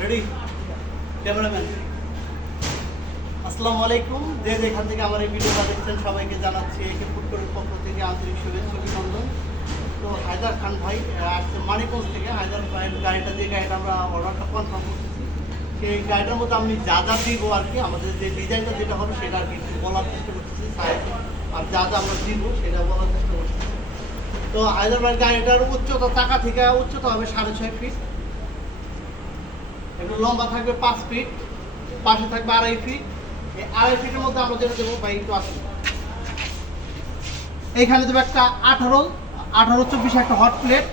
Ready cameraman আসসালামু আলাইকুম। যে যেখান থেকে আমার এই ভিডিওটা দেখছেন, সবাইকে জানাচ্ছি একে ফুটকরের পক্ষ থেকে আন্তরিক শুভেচ্ছা অভিনন্দন। তো হায়দার খান ভাই আসছে মানিকগঞ্জ থেকে। হায়দার ভাইয়ের গাড়িটা, যে গাড়িটা আমরা অর্ডারটা কনফার্ম করতেছি, সেই গাড়িটার মধ্যে আমি যা যা দিব আর কি, আমাদের যে ডিজাইনটা যেটা হবে সেটা আর কি বলার চেষ্টা করতেছি আর যা যা আমরা দিব সেটা বলার চেষ্টা করতেছি। তো হায়দার ভাইয়ের গাড়িটার উচ্চতা টাকা থেকে উচ্চতা হবে সাড়ে ছয় ফিট একটু লম্বা থাকবে পাঁচ ফিট পাশে থাকবে আড়াই ফিট এই আড়াই ফিটের মধ্যে আমরা যেটা দেবো ভাই, একটু আসুন। এইখানে দেবো একটা আঠারো আঠারো চব্বিশ একটা হট প্লেট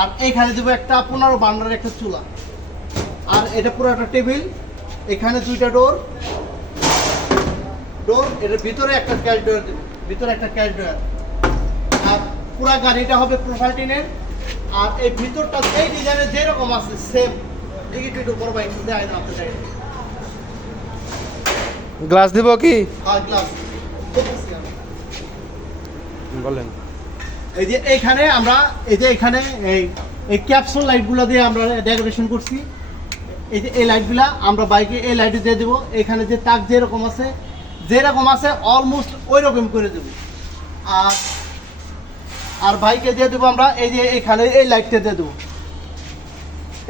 আর এইখানে দেবো একটা পনেরো বান্ডার একটা চুলা। আর এটা পুরো একটা টেবিল, এখানে দুইটা ডোর ডোর এটার ভিতরে একটা ক্যাশ ডোর দেবো, ভিতরে একটা ক্যাশ ডোর আর পুরো গাড়িটা হবে প্রোফাইল টিনের, আর এই ভিতরটা এই ডিজাইনের যেরকম আছে সেম দেখি একটু বড় ভাই দেয় না আপনার গাড়িটা গ্লাস দিব কি? গ্লাস। বলেন। এই যে এইখানে আমরা এই যে এখানে এই এই ক্যাপসুল লাইটগুলো দিয়ে আমরা ডেকোরেশন করছি। এই যে এই লাইটগুলা আমরা বাইকে এই লাইটে দিয়ে দেবো। এখানে যে তাক যেরকম আছে যেরকম আছে অলমোস্ট ওই রকম করে দেবো। আর আর বাইকে দিয়ে দেবো আমরা এই যে এখানে এই লাইটটা দিয়ে দেবো।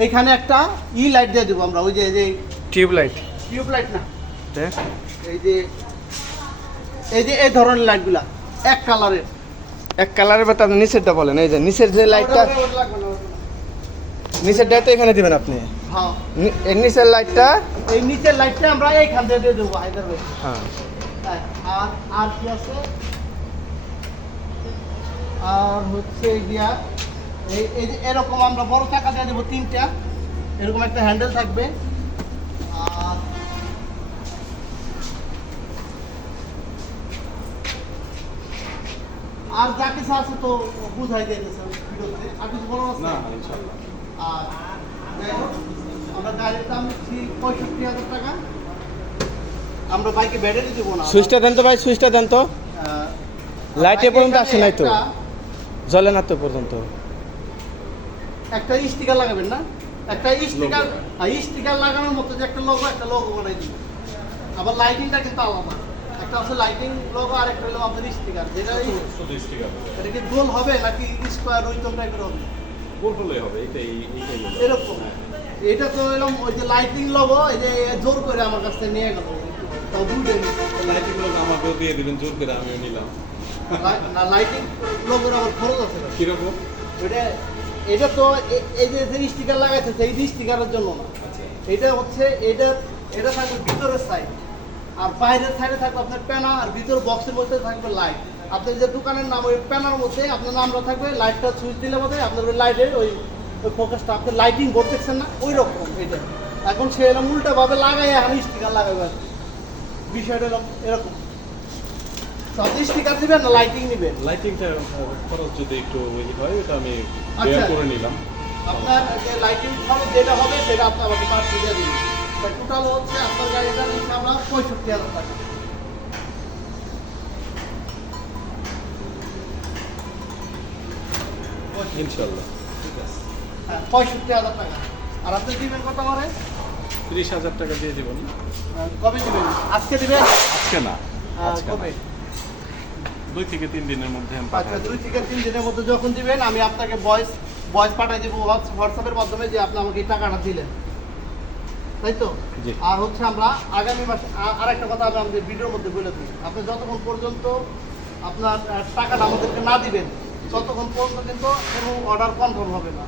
এইখানে একটা ই লাইট দিয়ে দেবো আমরা ওই যে এই যে টিউব লাইট টিউব লাইট না? এই যে এই যে এই ধরনের লাইটগুলা এক কালারের এক কালারের বা তার নিচেরটা বলেন এই যে নিচের যে লাইটটা। নিচেরটা তো এখানে দিবেন আপনি। হ্যাঁ। এর নিচের লাইটটা এই নিচের লাইটটা আমরা এইখান থেকে দিয়ে দেবো হায়দ্রাবাদ হ্যাঁ আর আর কি আছে? আর হচ্ছে গিয়া এই যে এরকম আমরা বড় চাকা দিয়ে দেবো তিনটা। এরকম একটা হ্যান্ডেল থাকবে। আর আর যা কিছু আছে তো বুঝাই দিয়েছে ভিডিওতে। আর কিছু আছে? আর আমরা গাড়ির দাম পঁয়ষট্টি হাজার টাকা। আমরা বাইকে ব্যাটারি দেবো না। সুইচটা দেন তো ভাই সুইচটা দেন তো। লাইট এ পর্যন্ত আসে নাই তো। জ্বলে না তো পর্যন্ত। একটা স্টিকার লাগাবেন না? একটা স্টিকার স্টিকার লাগানোর মতো যে একটা লোগো একটা লোগো বানাই দিন আবার লাইটিংটা কিন্তু আলাদা। একটা হচ্ছে লাইটিং লোগো আর একটা হলো আপনার স্টিকার যেটা শুধু স্টিকার এটা কি গোল হবে নাকি স্কোয়ার ওইরকম টাইপের হবে? গোল হলেই হবে এটাই এরকম। এটা তো এরকম ওই যে লাইটিং লোগো এই যে জোর করে আমার কাছ থেকে নিয়ে গেল। তাও দুইটা লাইটিংগুলো আমাকেও দিয়ে দিবেন জোর করে আমিও নিলাম। না লাইটিং লোগোর আবার খরচ আছে। কীরকম? এটা এটা তো এই যে স্টিকার লাগাইছে এই স্টিকারের জন্য না। আচ্ছা। এটা হচ্ছে এটা এটা থাকবে ভিতরের সাইড আর বাইরের সাইডে থাকবে আপনার প্যানা আর ভিতর বক্সের মধ্যে থাকবে লাইট আপনার যে দোকানের নাম ওই প্যানার মধ্যে আপনার নামটা থাকবে লাইটটা সুইচ দিলে বোধ আপনার ওই লাইটের ওই ওই ফোকাসটা আপনি লাইটিং বোর্ড দেখছেন না ওই রকম এটা। এখন সে এরকম উল্টাভাবে লাগাই এখন স্টিকার লাগাবে বিষয়টা এরকম এরকম। আপনি স্টিকার দিবেন না লাইটিং নেবেন? লাইটিংটা খরচ যদি একটু হয় ওটা আমি আচ্ছা। বেয়ার করে নিলাম। আপনার যে লাইটিং খরচ যেটা হবে সেটা আপনি আমাকে পাঁচ দিয়ে দিন। টোটাল হচ্ছে আপনার গাড়িটা নিচ্ছে আমরা পঁয়ষট্টি হাজার টাকা। ইনশাল্লাহ ঠিক আছে। হ্যাঁ পঁয়ষট্টি হাজার টাকা। আর আপনি দিবেন কত আমারে তিরিশ হাজার টাকা দিয়ে দেবেন। কবে দিবেন? আজকে দিবেন? আজকে না আজকে। দুই থেকে তিন দিনের মধ্যে আচ্ছা দুই থেকে তিন দিনের মধ্যে যখন দিবেন আমি আপনাকে ভয়েস ভয়েস পাঠিয়ে দেবো হোয়াটসঅ্যাপের মাধ্যমে যে আপনি আমাকে এই টাকাটা দিলেন। তাই তো? আর হচ্ছে আমরা আগামী মাসে আর একটা কথা আমি আমাদের ভিডিওর মধ্যে বলে দিই। আপনি যতক্ষণ পর্যন্ত আপনার টাকাটা আমাদেরকে না দিবেন ততক্ষণ পর্যন্ত কিন্তু কোনো অর্ডার কনফার্ম হবে না।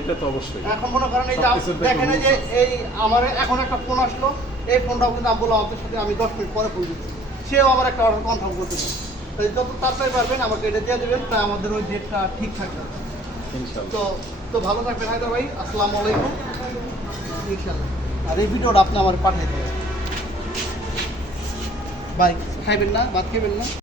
এটা তো অবশ্যই। এখন মনে করেন এই যে দেখেন যে এই আমার এখন একটা ফোন আসলো এই ফোনটাও কিন্তু আমি বললাম আপনার সাথে আমি দশ মিনিট পরে ফোন দিচ্ছি। সেও আমার একটা অর্ডার কনফার্ম করতে চাই তাই যত তাড়াতাড়ি পারবেন আমাকে এটা দিয়ে দেবেন তাই আমাদের ওই ডেটটা ঠিক থাকবে। তো তো ভালো থাকবেন হায়দার ভাই আসসালামু আলাইকুম। ইনশাল্লাহ। আর এই ভিডিওটা আপনি আমার পাঠিয়ে দেবেন। ভাই খাইবেন না ভাত খাইবেন না?